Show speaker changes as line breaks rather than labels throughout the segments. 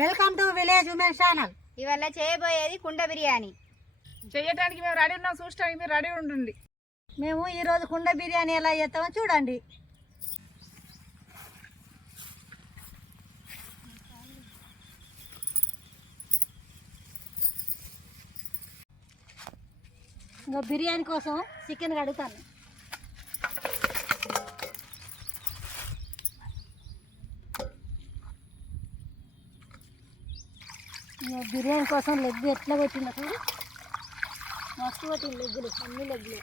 Welcome to village women channel.
ఇవాళ చేయబోయేది కుండ బిర్యానీ.
చేయటానికి మేము రెడీ ఉన్నాం చూసడానికి మీరు రెడీ ఉండండి.
మేము ఈ రోజు కుండ బిర్యానీ ఎలా చేస్తామో చూడండి. ఇంకా బిర్యానీ కోసం చికెన్ కడుగుతాను. బిర్యానీ కోసం లెగ్ ఎట్లా పెట్టిందో చూడు? మస్తు పెట్టింది లెగ్గులు అన్ని లెగ్గులు.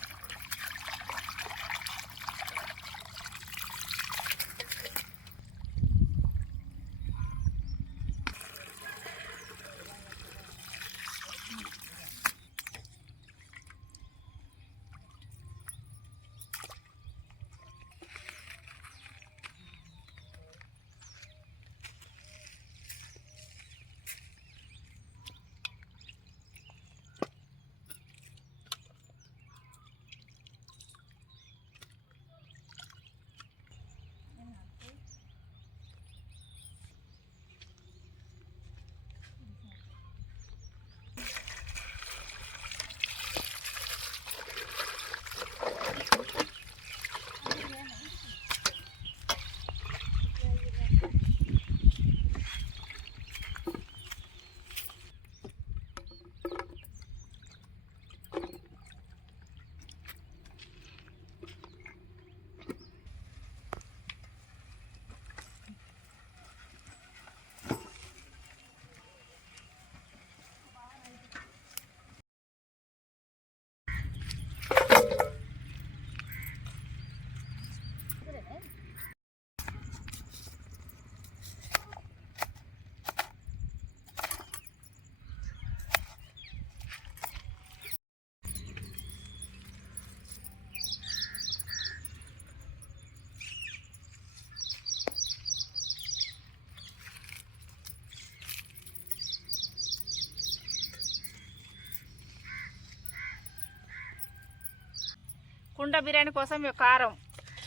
కుండ బిర్యానీ కోసం కారం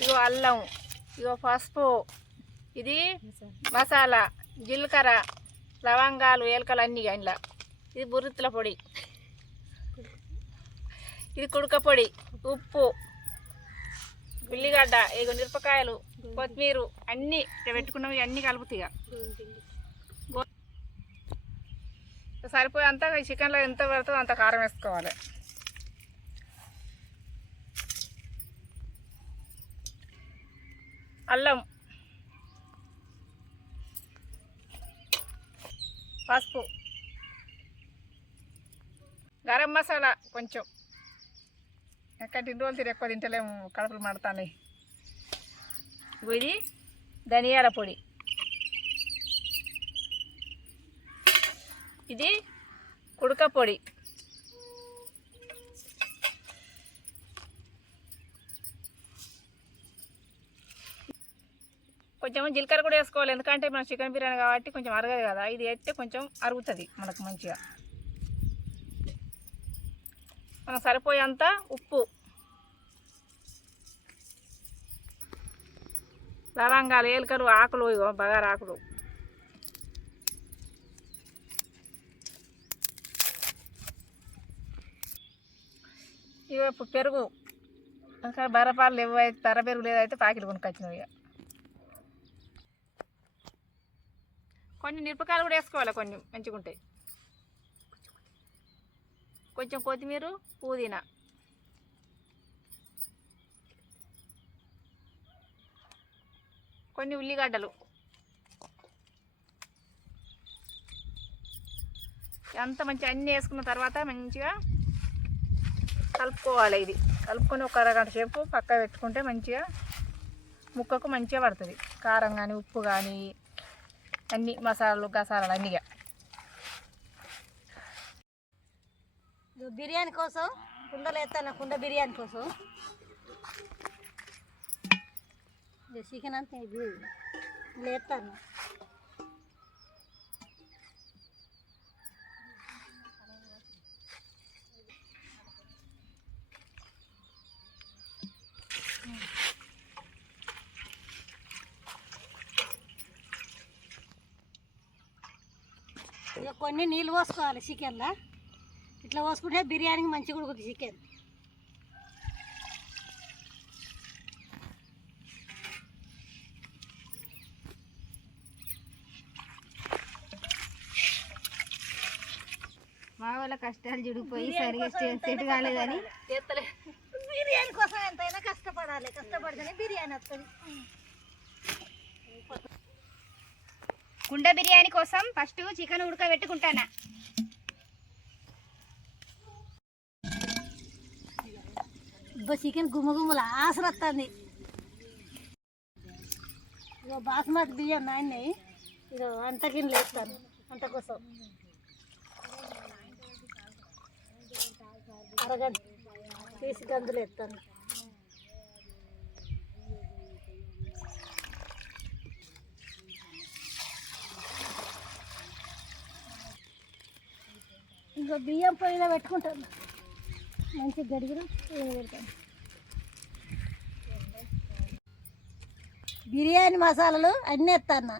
ఇగో అల్లం ఇగో పసుపు ఇది మసాలా జీలకర్ర లవంగాలు ఏలకలు అన్నీ ఇంట్లో ఇది బుర్రిత్తుల పొడి. ఇది కుడక పొడి ఉప్పు ఉల్లిగడ్డ ఇగో మిరపకాయలు కొత్తిమీర అన్నీ ఇక్కడ పెట్టుకున్నవి అన్నీ కలుపుతాయి ఇక. అంతా ఈ చికెన్లో ఎంత పడుతుందో అంత కారం వేసుకోవాలి. అల్లం. పసుపు. గరం మసాలా కొంచెం. ఎక్కడ ఇన్ని రోజులు తిరిగి ఎక్కువ తింటలేము కడుపులు మడతాయి ఇది ధనియాల పొడి. ఇది కుడక పొడి. కొంచెం జీలకర్ర కూడా వేసుకోవాలి. ఎందుకంటే మనం చికెన్ బిర్యానీ కాబట్టి కొంచెం అరగదు కదా. ఇది అయితే కొంచెం అరుగుతుంది మనకు మంచిగా. మనం సరిపోయేంత ఉప్పు. లవంగాలు ఏలకలు ఆకులు ఇగో బగారు ఆకులు. ఇగో ఇప్పుడు పెరుగు. ఇంకా బర్రపాలు లేవు బర్ర పెరుగు లేదైతే ప్యాకెట్ కొనుక్కొచ్చినవి ఇక కొన్ని మిరపకాయలు కూడా వేసుకోవాలి కొన్ని మంచిగా ఉంటాయి. కొంచెం కొత్తిమీర పుదీనా. కొన్ని ఉల్లిగడ్డలు. అంత మంచి అన్నీ వేసుకున్న తర్వాత మంచిగా కలుపుకోవాలి ఇది. కలుపుకొని ఒక అరగంట సేపు పక్క పెట్టుకుంటే మంచిగా ముక్కకు మంచిగా పడుతుంది. కారం కానీ ఉప్పు కానీ అన్ని మసాలాలు గసాలాలు అన్నీగా
బిర్యానీ కోసం కుండలు వేస్తాను కుండ బిర్యానీ కోసం. చికెన్ అంతా ఇది. కొన్ని నీళ్ళు పోసుకోవాలి చికెన్లో. ఇట్లా పోసుకుంటే బిర్యానీకి మంచిగా ఉడుకుతుంది చికెన్.
మా వాళ్ళ కష్టాలు చుడిపోయి సరిగా సెట్ కాలేదని.
బిర్యానీ కోసం ఎంతైనా కష్టపడాలి. కష్టపడితేనే బిర్యానీ వస్తుంది.
కుండ బిర్యానీ కోసం ఫస్ట్ చికెన్ ఉడకబెట్టుకుంటానా.
ఇబ్బ చికెన్ గుమ్మగుమ్మలు గుమ్మల వస్తుంది ఇక బాస్మతి బియ్యం నాయన్ని ఇక అంత గిన్నెలు వేస్తాను అంత కోసం. అరగంట తీసి గందులు వేస్తాను. ఇంకా బియ్యం పొయ్యిలో పెట్టుకుంటాను. మంచి గడిగిన పెడతాను. బిర్యానీ మసాలాలు అన్నీ ఎత్తాను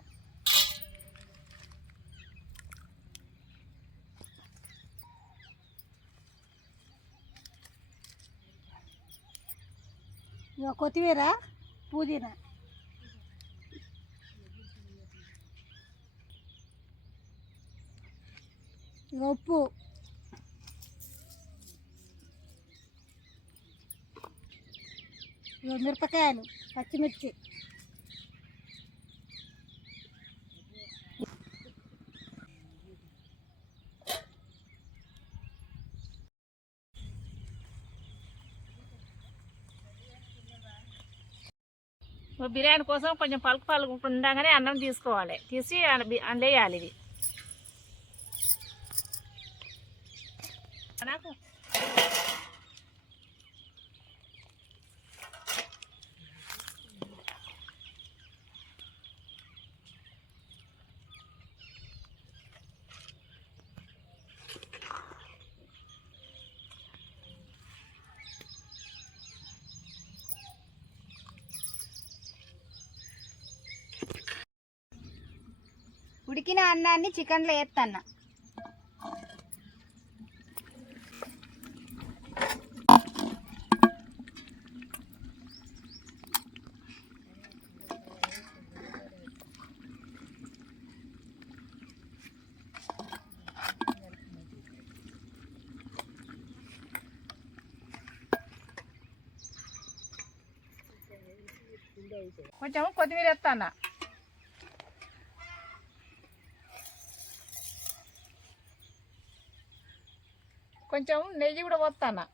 ఇక కొత్తిమీర పుదీనా. ఉప్పు. మిరపకాయలు పచ్చిమిర్చి.
బిర్యానీ కోసం కొంచెం పలుకు పలుకు ఉండగానే అన్నం తీసుకోవాలి. తీసి అందులో వేయాలి ఇది. నాకు
ఉడికిన అన్నాన్ని చికెన్లో వేస్తాన్న
కొంచెం కొత్తిమీర వేస్తాను కొంచెం నెయ్యి కూడా పోస్తాను?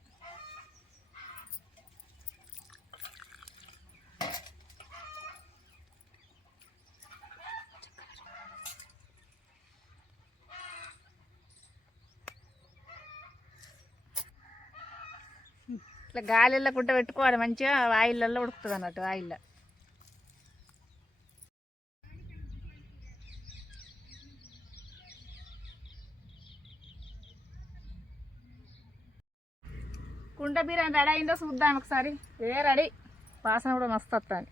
ఇట్లా గాలిలో గుడ్డ పెట్టుకోవాలి మంచిగా ఆయిల్లో ఉడుకుతుంది అన్నట్టు ఆయిల్లో కుండ బిర్యానీ రెడీ అయిందో చూద్దాం ఒకసారి. ఏ రెడీ? వాసన కూడా మస్తు వస్తుంది.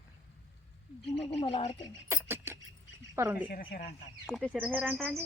గుమ్మ గుమ్మలు
సూపర్ ఉంది. ఇటు చిరసీర అంట అండి.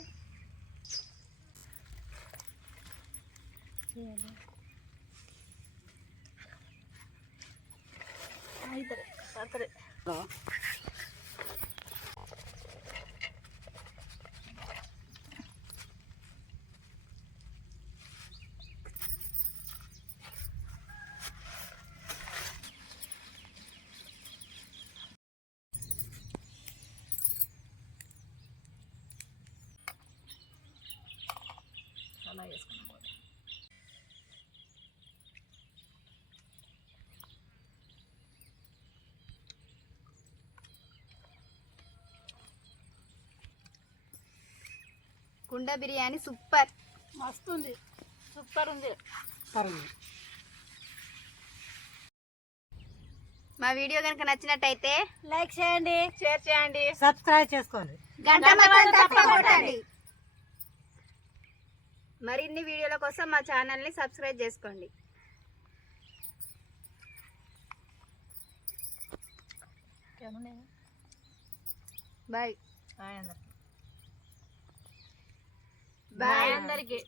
అలా వేసుకున్నాం
కుండ బిర్యానీ సూపర్.
మస్తు ఉంది
సూపర్ ఉంది.
మా వీడియో కనుక నచ్చినట్టయితే
లైక్ చేయండి.
షేర్ చేయండి.
సబ్స్క్రైబ్ చేసుకోండి.
గంట కొట్టండి. మరిన్ని వీడియోల కోసం మా ఛానల్ని సబ్స్క్రైబ్ చేసుకోండి. బాయ్.
ఆయ్ అందరికి
బాయ్
అందరికి.